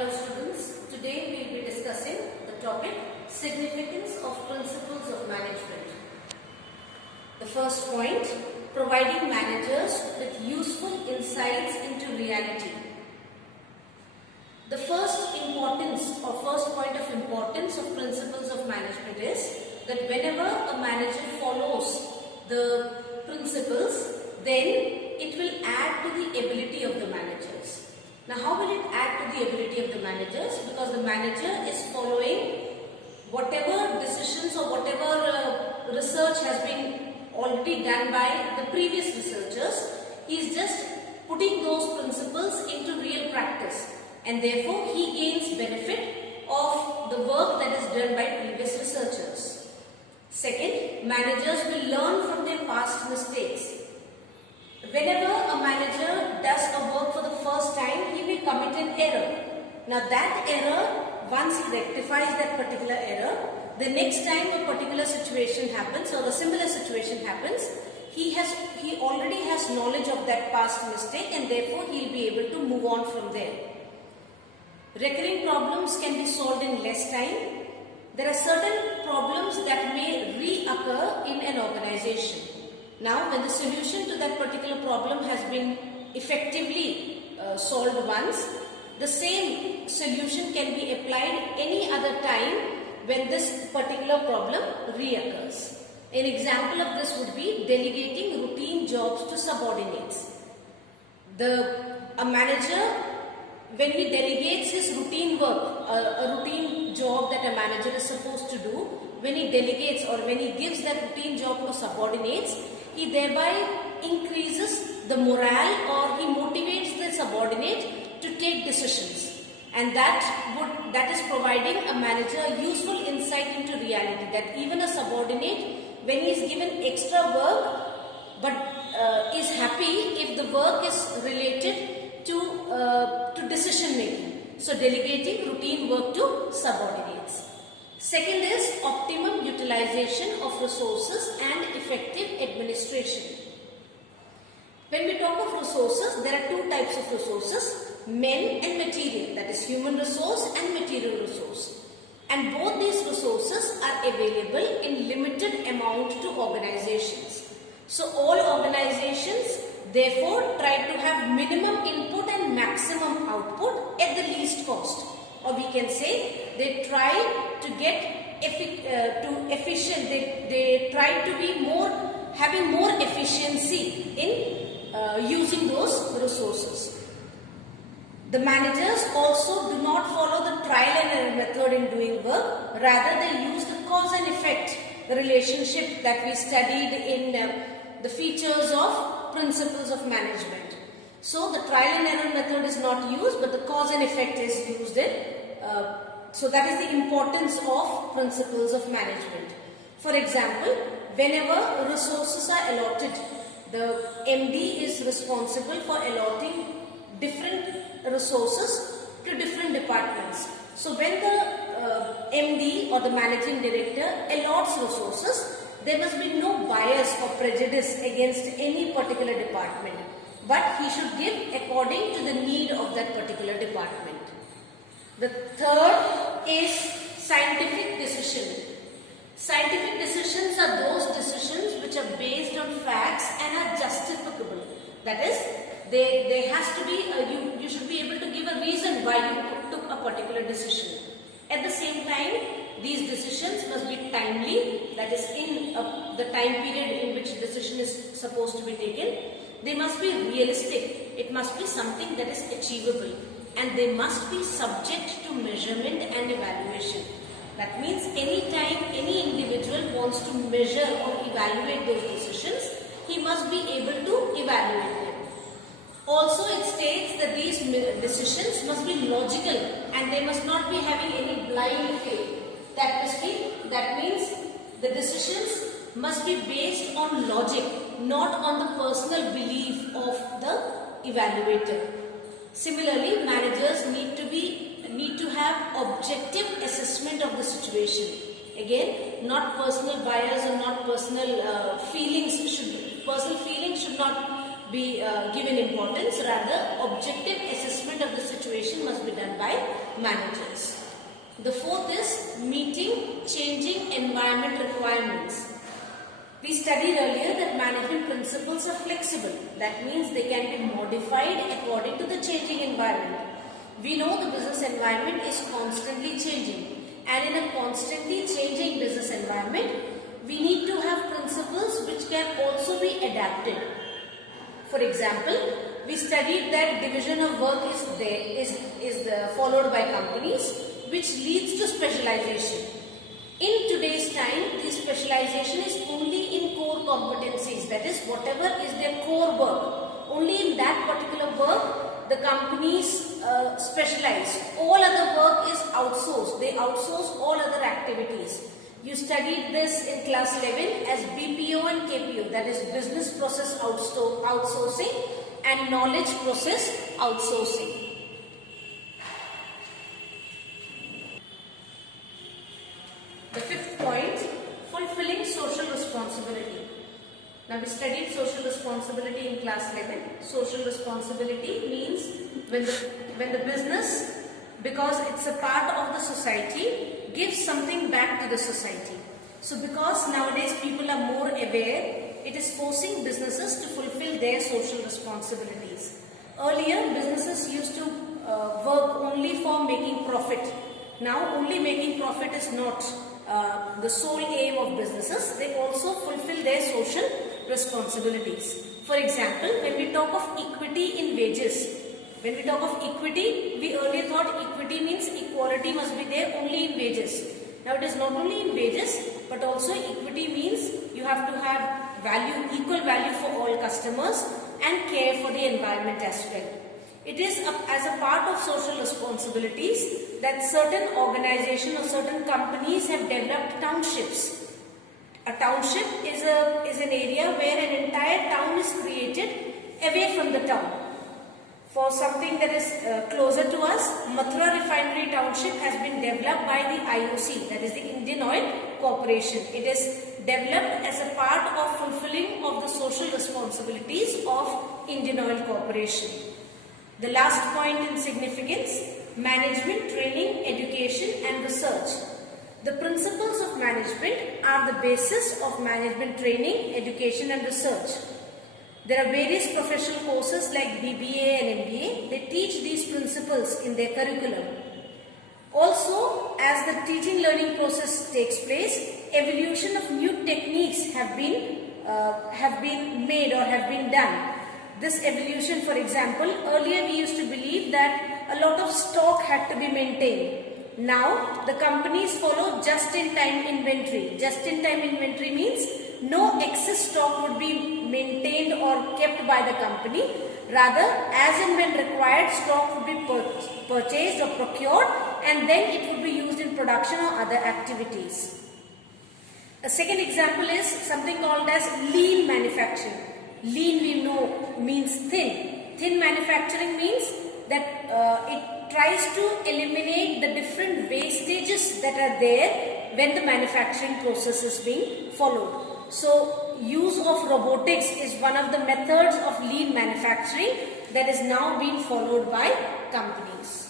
Hello students, today we will be discussing the topic significance of principles of management. The first point, providing managers with useful insights into reality. The first point of importance of principles of management is that whenever a manager follows the principles, then it will add to the ability of the managers. Now, how will it add to the ability of the managers? Because the manager is following whatever decisions or whatever research has been already done by the previous researchers. He is just putting those principles into real practice, and therefore he gains benefit of the work that is done by previous researchers. Second, managers will learn from their past mistakes. Whenever a manager does a work for the first time, he will commit an error. Now that error, once he rectifies that particular error, the next time a particular situation happens or a similar situation happens, he already has knowledge of that past mistake, and therefore he will be able to move on from there. Recurring problems can be solved in less time. There are certain problems that may reoccur in an organization. Now, when the solution to that particular problem has been effectively solved once, the same solution can be applied any other time when this particular problem reoccurs. An example of this would be delegating routine jobs to subordinates. A manager, when he delegates his routine work, a routine job that a manager is supposed to do, when he delegates or when he gives that routine job to subordinates, he thereby increases the morale or he motivates the subordinate to take decisions, and that is providing a manager useful insight into reality, that even a subordinate, when he is given extra work but is happy if the work is related to decision making. So delegating routine work to subordinates. Second is optimum utilization of resources and effective administration. When we talk of resources, there are two types of resources, men and material, that is human resource and material resource. And both these resources are available in limited amount to organizations. So all organizations therefore try to have minimum input and maximum output at the least cost. Or we can say they try to get efficient. They try to be having more efficiency in using those resources. The managers also do not follow the trial and error method in doing work. Rather, they use the cause and effect, the relationship that we studied in the features of principles of management. So the trial and error method is not used, but the cause and effect is used so that is the importance of principles of management. For example, whenever resources are allotted, the MD is responsible for allotting different resources to different departments. So when the MD or the managing director allots resources, there must be no bias or prejudice against any particular department, but he should give according to the need of that particular department. The third is scientific decision. Scientific decisions are those decisions which are based on facts and are justificable. That is, there has to be, you should be able to give a reason why you took a particular decision. At the same time, these decisions must be timely, that is in the time period in which decision is supposed to be taken. They must be realistic. It must be something that is achievable, and they must be subject to measurement and evaluation. That means anytime any individual wants to measure or evaluate those decisions, he must be able to evaluate them. Also, it states that these decisions must be logical and they must not be having any blind faith. That means the decisions must be based on logic, not on the personal belief of the evaluator. Similarly, managers need to have objective assessment of the situation. Again, not personal bias or not personal feelings should not be given importance. Rather, objective assessment of the situation must be done by managers. The fourth is meeting changing environment requirements. We studied earlier that management principles are flexible. That means they can be modified according to the changing environment. We know the business environment is constantly changing, and in a constantly changing business environment, we need to have principles which can also be adapted. For example, we studied that division of work is followed by companies, which leads to specialization. In today's time, the specialization is only in core competencies, that is whatever is their core work. Only in that particular work, the companies specialize. All other work is outsourced. They outsource all other activities. You studied this in class 11 as BPO and KPO, that is business process outsourcing and knowledge process outsourcing. The fifth point, fulfilling social responsibility. Now we studied social responsibility in class 11. Social responsibility means when the business, because it's a part of the society, gives something back to the society. So because nowadays people are more aware, it is forcing businesses to fulfill their social responsibilities. Earlier, businesses used to work only for making profit. Now only making profit is not the sole aim of businesses. They also fulfill their social responsibilities. For example, when we talk of equity in wages, when we talk of equity, we earlier thought equity means equality must be there only in wages. Now it is not only in wages, but also equity means you have to have value, equal value for all customers and care for the environment as well. It is as a part of social responsibilities that certain organizations or certain companies have developed townships. A township is an area where an entire town is created away from the town. For something that is closer to us, Mathura Refinery Township has been developed by the IOC, that is the Indian Oil Corporation. It is developed as a part of fulfilling of the social responsibilities of Indian Oil Corporation. The last point in significance, management, training, education and research. The principles of management are the basis of management training, education and research. There are various professional courses like BBA and MBA. They teach these principles in their curriculum. Also, as the teaching learning process takes place, evolution of new techniques have been made or have been done. This evolution, for example, earlier we used to believe that a lot of stock had to be maintained. Now, the companies follow just-in-time inventory. Just-in-time inventory means no excess stock would be maintained or kept by the company. Rather, as and when required, stock would be purchased or procured and then it would be used in production or other activities. A second example is something called as lean manufacturing. Lean, we know, means thin. Thin manufacturing means that it tries to eliminate the different wastages that are there when the manufacturing process is being followed. So, use of robotics is one of the methods of lean manufacturing that is now being followed by companies.